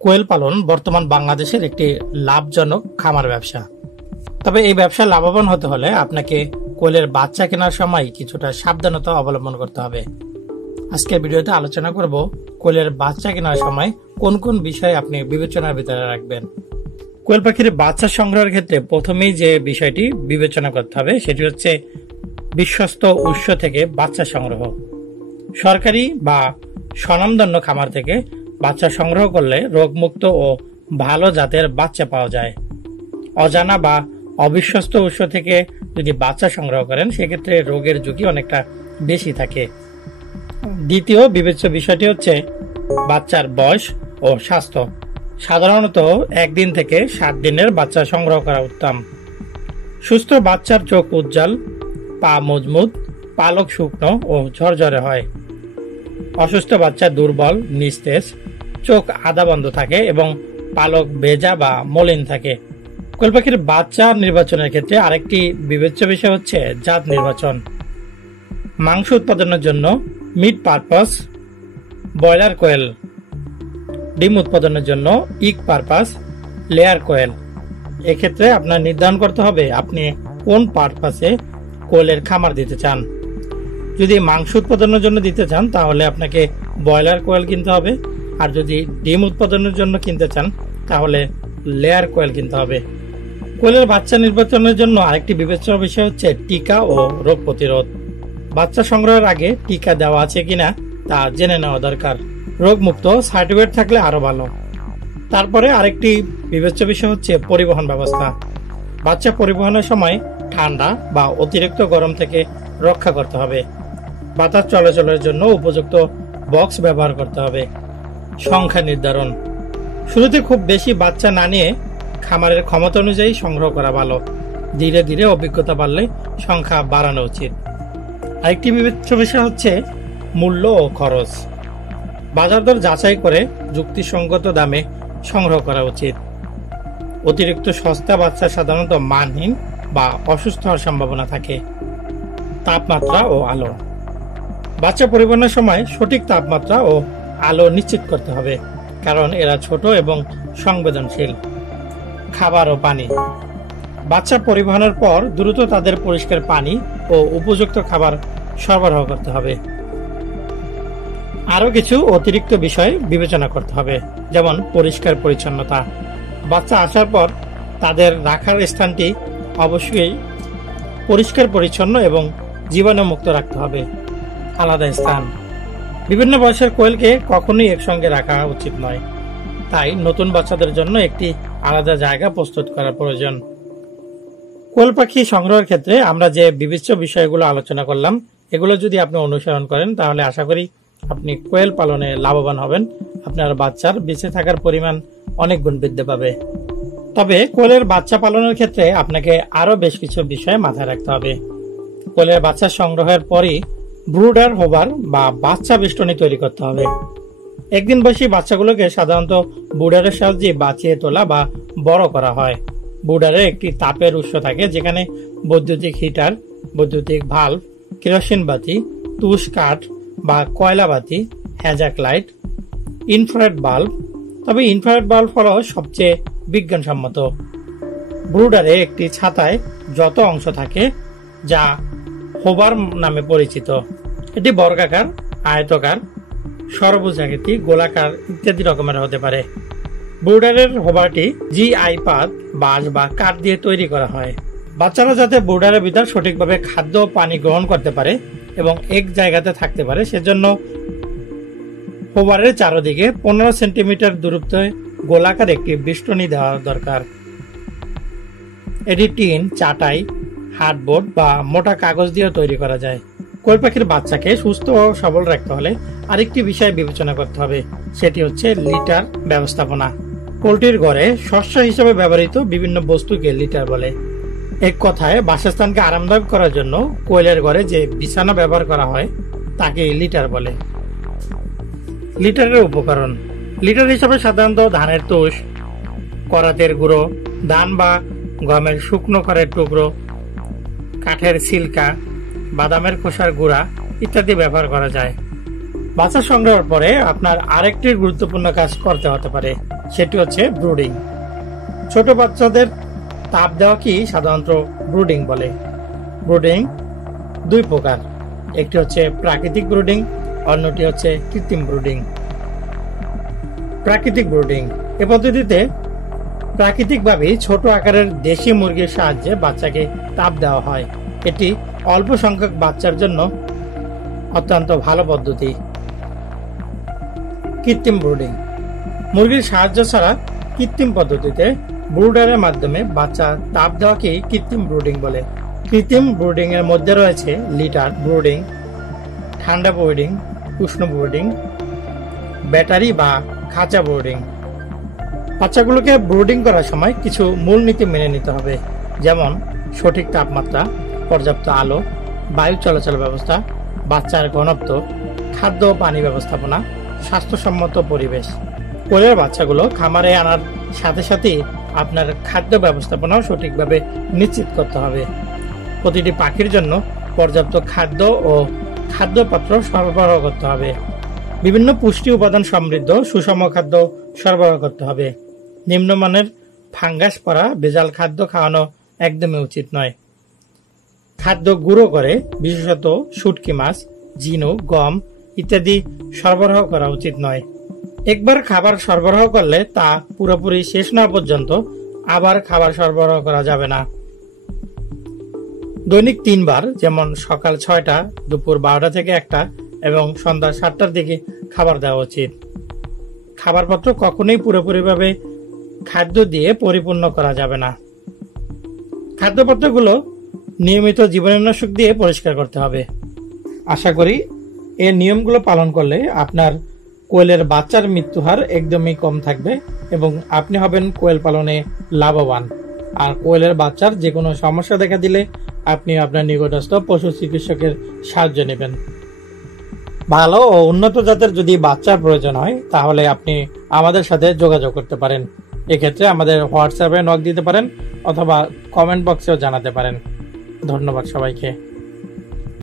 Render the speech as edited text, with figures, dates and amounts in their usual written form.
কোয়েল পালন বর্তমান বাংলাদেশের একটি লাভজনক খামার ব্যবসা। তবে এই ব্যবসা লাভবান হতে হলে আপনাকে কোয়েলের বাচ্চা কেনার সময় কিছুটা সাবধানতা অবলম্বন করতে হবে। আজকের ভিডিওতে আলোচনা করব কোয়েলের বাচ্চা কেনার সময় কোন কোন বিষয় আপনি বিবেচনার ভিতরে রাখবেন। কোয়েল পাখির বাচ্চা সংগ্রহের ক্ষেত্রে প্রথমেই যে বিষয়টি বিবেচনা করতে হবে সেটি হচ্ছে বিশ্বস্ত উৎস থেকে বাচ্চা সংগ্রহ। সরকারি বা স্বনামধন্য খামার থেকে বাচ্চা সংগ্রহ করলে রোগমুক্ত ও ভালো জাতের বাচ্চা পাওয়া যায়। অজানা বা অবিশ্বস্ত উৎস থেকে যদি বাচ্চা সংগ্রহ করেন সেক্ষেত্রে রোগের ঝুঁকি অনেকটা বেশি থাকে। দ্বিতীয় বিবেচ্য বিষয়টি হচ্ছে বাচ্চার বয়স ও স্বাস্থ্য। সাধারণত 1 দিন থেকে 7 দিনের বাচ্চা সংগ্রহ করা উত্তম। সুস্থ বাচ্চার চোখ উজ্জ্বল, পা মজবুত, পালক শুকনো ও ঝরঝরে হয়। অসুস্থ বাচ্চা দুর্বল, নিস্তেজ, চোখ আধা বন্ধ থাকে এবং পালক ভেজা বা মলিন থাকে। কোয়েল পাখির বাচ্চা নির্বাচনের ক্ষেত্রে আরেকটি বিবেচ্য বিষয় হচ্ছে জাত নির্বাচন। মাংস উৎপাদনের জন্য মিট পারপাস ব্রয়লার কোয়েল, ডিম উৎপাদনের জন্য ইগ পারপাস লেয়ার কোয়েল। এক্ষেত্রে আপনার নির্ধারণ করতে হবে আপনি কোন পারপাসে কোয়েলের খামার দিতে চান। যদি মাংস উৎপাদনের জন্য দিতে চান তাহলে আপনাকে ব্রয়লার কোয়েল কিনতে হবে, আর যদি ডিম উৎপাদনের জন্য কিনতে চান তাহলে লেয়ার কোয়েল কিনতে হবে। কোয়েলের বাচ্চা নির্বাচনের জন্য আরেকটি বিবেচ্য বিষয় হচ্ছে টিকা ও রোগ প্রতিরোধ। বাচ্চা সংগ্রহের আগে টিকা দেওয়া আছে কিনা তা জেনে নেওয়া দরকার। রোগমুক্ত সার্টিফিকেট থাকলে আরো ভালো। তারপরে আরেকটি বিবেচ্য বিষয় হচ্ছে পরিবহন ব্যবস্থা। বাচ্চা পরিবহনের সময় ঠান্ডা বা অতিরিক্ত গরম থেকে রক্ষা করতে হবে। বাতাস চলাচলের জন্য উপযুক্ত বক্স ব্যবহার করতে হবে। সংখ্যা নির্ধারণ, শুরুতে খুব বেশি বাচ্চা না নিয়ে খামারের ক্ষমতা অনুযায়ী সংগ্রহ করা ভালো। ধীরে ধীরে অভিজ্ঞতা বাড়লে সংখ্যা বাড়ানো উচিত। আরেকটি বিবেচ্য বিষয় হচ্ছে মূল্য ও খরচ। বাজার দর যাচাই করে যুক্তিসঙ্গত দামে সংগ্রহ করা উচিত। অতিরিক্ত সস্তা বাচ্চা সাধারণত মানহীন বা অসুস্থ হওয়ার সম্ভাবনা থাকে। তাপমাত্রা ও আলো, বাচ্চা পরিবহনের সময় সঠিক তাপমাত্রা ও আলো নিশ্চিত করতে হবে, কারণ এরা ছোট এবং সংবেদনশীল। খাবার ও পানি, বাচ্চা পরিবহনের পর দ্রুত তাদের পরিষ্কার পানি ও উপযুক্ত খাবার সরবরাহ করতে হবে। আরো কিছু অতিরিক্ত বিষয় বিবেচনা করতে হবে, যেমন পরিষ্কার পরিচ্ছন্নতা। বাচ্চা আসার পর তাদের রাখার স্থানটি অবশ্যই পরিষ্কার পরিচ্ছন্ন এবং জীবাণুমুক্ত রাখতে হবে। আলাদা স্থান, বিভিন্ন বয়সের কোয়েলকে কখনোই একসঙ্গে রাখা উচিত নয়, তাই নতুন বাচ্চাদের জন্য একটি আলাদা জায়গা প্রস্তুত করা প্রয়োজন। কোয়েল পাখি সংগ্রহের ক্ষেত্রে আমরা যে বিবেচ্য বিষয়গুলো আলোচনা করলাম এগুলো যদি আপনি অনুসরণ করেন তাহলে আশা করি আপনি কোয়েল পালনে লাভবান হবেন। আপনার বাচ্চার বেঁচে থাকার পরিমাণ অনেক গুণ বৃদ্ধি পাবে। তবে কোয়েলের বাচ্চা পালনের ক্ষেত্রে আপনাকে আরো বেশ কিছু বিষয় মাথায় রাখতে হবে। কোয়েলের বাচ্চা সংগ্রহের পরই ব্রুডার হোবার বা বাচ্চা বেষ্টনী তৈরি করতে হবে। একদিন বয়সী বাচ্চাগুলোকে সাধারণত ব্রুডারের সাহায্যে বাঁচিয়ে তোলা বা বড় করা হয়। ব্রুডারে একটি তাপের উৎস থাকে যেখানে বৈদ্যুতিক হিটার, বৈদ্যুতিক ভাল্ব, কেরোসিন বাতি, তুষ কাঠ বা কয়লা বাতি, হ্যাজাক লাইট, ইনফ্রারেড বাল্ব। তবে ইনফ্রারেড বাল্ব হলো সবচেয়ে বিজ্ঞানসম্মত। ব্রুডারে একটি ছাতায় যত অংশ থাকে যা হোবার নামে পরিচিত। এটি বর্গাকার, আয়তকার, ষড়ভুজাকৃতি, গোলাকার ইত্যাদি রকমের হতে পারে। ব্রুডারের হোবারটি জিআই পাত, বাঁশ বা কাঠ দিয়ে তৈরি করা হয়। বাচ্চারা যাতে ব্রুডারের ভিতর সঠিকভাবে খাদ্য ও পানি গ্রহণ করতে পারে এবং এক জায়গাতে থাকতে পারে সেজন্য হোবারের চারদিকে 15 সেন্টিমিটার দূরত্বে গোলাকার একটি বেষ্টনী দেওয়া দরকার। এটি টিন, চাটাই, হার্ডবোর্ড বা মোটা কাগজ দিয়ে তৈরি করা যায়। কোয়েল পাখির বাচ্চাকে সুস্থ ও সবল রাখতে হলে আরেকটি বিষয় বিবেচনা করতে হবে, সেটি হচ্ছে লিটার ব্যবস্থাপনা। পোল্ট্রির ঘরে শস্য হিসেবে ব্যবহৃত বিভিন্ন বস্তুকে লিটার বলে। এক কথায় বাসস্থানকে আরামদায়ক করার জন্য কোয়েলের ঘরে যে বিছানা ব্যবহার করা হয় তাকে লিটার বলে। লিটারের উপকরণ, লিটার হিসাবে সাধারণত ধানের তুষ, করাতের গুঁড়ো, ধান বা গমের শুকনো খড়ের টুকরো, কাঠের সিল্কা, বাদামের খোসার গুঁড়া ইত্যাদি ব্যবহার করা যায়। বাচ্চা সংগ্রহের পরে আপনার আরেকটি গুরুত্বপূর্ণ কাজ করতে হতে পারে, সেটি হচ্ছে ব্রুডিং। ছোট বাচ্চাদের তাপ দেওয়া কি সাধারণত ব্রুডিং বলে। ব্রুডিং দুই প্রকার, একটি হচ্ছে প্রাকৃতিক ব্রুডিং, অন্যটি হচ্ছে কৃত্রিম ব্রুডিং। প্রাকৃতিক ব্রুডিং এ পদ্ধতিতে প্রাকৃতিকভাবে ছোট আকারের দেশি মুরগির সাহায্যে বাচ্চাকে তাপ দেওয়া হয়। এটি অল্প সংখ্যক বাচ্চার জন্য অত্যন্ত ভালো পদ্ধতি। কৃত্রিম ব্রুডিং মুরগির সাহায্য ছাড়া কৃত্রিম পদ্ধতিতে ব্রুডারের মাধ্যমে বাচ্চা তাপ দেওয়াকে কৃত্রিম ব্রুডিং বলে। কৃত্রিম ব্রুডিং এর মধ্যে রয়েছে লিটার ব্রুডিং, ঠান্ডা ব্রুডিং, উষ্ণ ব্রুডিং, ব্যাটারি বা খাঁচা ব্রুডিং। বাচ্চাগুলোকে ব্রুডিং করার সময় কিছু মূলনীতি মেনে নিতে হবে, যেমন সঠিক তাপমাত্রা, পর্যাপ্ত আলো, বায়ু চলাচল ব্যবস্থা, বাচ্চার ঘনত্ব, খাদ্য ও পানি ব্যবস্থাপনা, স্বাস্থ্যসম্মত পরিবেশ। কোলের বাচ্চাগুলো খামারে আনার সাথে সাথে আপনার খাদ্য ব্যবস্থাপনাও সঠিকভাবে নিশ্চিত করতে হবে। প্রতিটি পাখির জন্য পর্যাপ্ত খাদ্য ও খাদ্যপাত্র সরবরাহ করতে হবে। বিভিন্ন পুষ্টি উপাদান সমৃদ্ধ সুষম খাদ্য সরবরাহ করতে হবে। নিম্নমানের ফাঙ্গাস পড়া ভেজাল খাদ্য খাওয়ানো একদমই উচিত নয়। খাদ্য গুঁড়ো করে বিশেষত শুটকি মাছ, ঝিনুক, গম ইত্যাদি সরবরাহ করা উচিত নয়। একবার খাবার সরবরাহ করলে তা পুরোপুরি শেষ না পর্যন্ত আবার খাবার সরবরাহ করা যাবে না। দৈনিক 3 বার, যেমন সকাল 6টা, দুপুর 12টা থেকে 1টা এবং সন্ধ্যা 7টার দিকে খাবার দেওয়া উচিত। খাবারপত্র কখনোই পুরোপুরিভাবে খাদ্য দিয়ে পরিপূর্ণ করা যাবে না। খাদ্যপত্রগুলো নিয়মিত জীবাণুনাশক দিয়ে পরিষ্কার করতে হবে। আশা করি এই নিয়মগুলো পালন করলে আপনার কোয়েলের বাচ্চার মৃত্যু হার একদমই কম থাকবে এবং আপনি হবেন কোয়েল পালনে লাভবান। আর কোয়েলের বাচ্চার যে কোনো সমস্যা দেখা দিলে আপনি আপনার নিকটস্থ পশু চিকিৎসকের সাহায্য নেবেন। ভালো ও উন্নত জাতের যদি বাচ্চার প্রয়োজন হয় তাহলে আপনি আমাদের সাথে যোগাযোগ করতে পারেন। এক্ষেত্রে আমাদের হোয়াটসঅ্যাপে নক দিতে পারেন অথবা কমেন্ট বক্সেও জানাতে পারেন। ধন্যবাদ সবাইকে।